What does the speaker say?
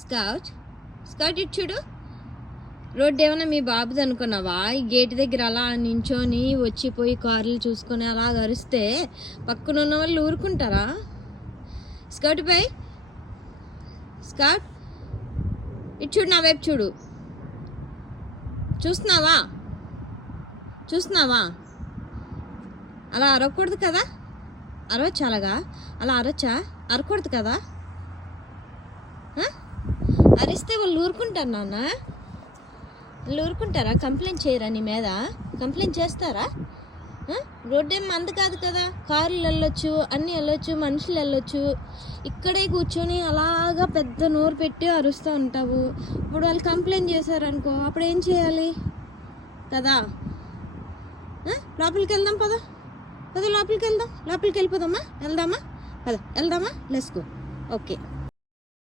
Scout scout ఇటు చూడు. Road ఏమన్నా మీ బాబుది అనుకున్నావా? ఈ గేట్ దగ్గర అలా నించొని వచ్చిపోయి కార్లు చూసుకొని అలా అరిస్తే పక్కన ఉన్న వాళ్ళు ఊరుకుంటారా? స్కౌట్ పై స్కౌట్ ఇటు చూడు, నా వైపు చూడు. చూస్తున్నావా? అలా అరవకూడదు కదా. అరవచ్చు అలాగా, అలా అరకూడదు కదా. అరిస్తే వాళ్ళు ఊరుకుంటారు నాన్న. వాళ్ళు ఊరుకుంటారా? కంప్లైంట్ చేయరా? నీ మీద కంప్లైంట్ చేస్తారా? రోడ్డు ఏం మంది కాదు కదా. కార్లు వెళ్ళొచ్చు, అన్నీ వెళ్ళొచ్చు, మనుషులు వెళ్ళొచ్చు. ఇక్కడే కూర్చొని అలాగా పెద్ద నోరు పెట్టి అరుస్తూ ఉంటావు. ఇప్పుడు వాళ్ళు కంప్లైంట్ చేశారనుకో, అప్పుడు ఏం చేయాలి కదా. లోపలికి వెళ్దాం పద, లోపలికి వెళ్ళిపోదామా? వెళ్దామా? Let's go. ఓకే.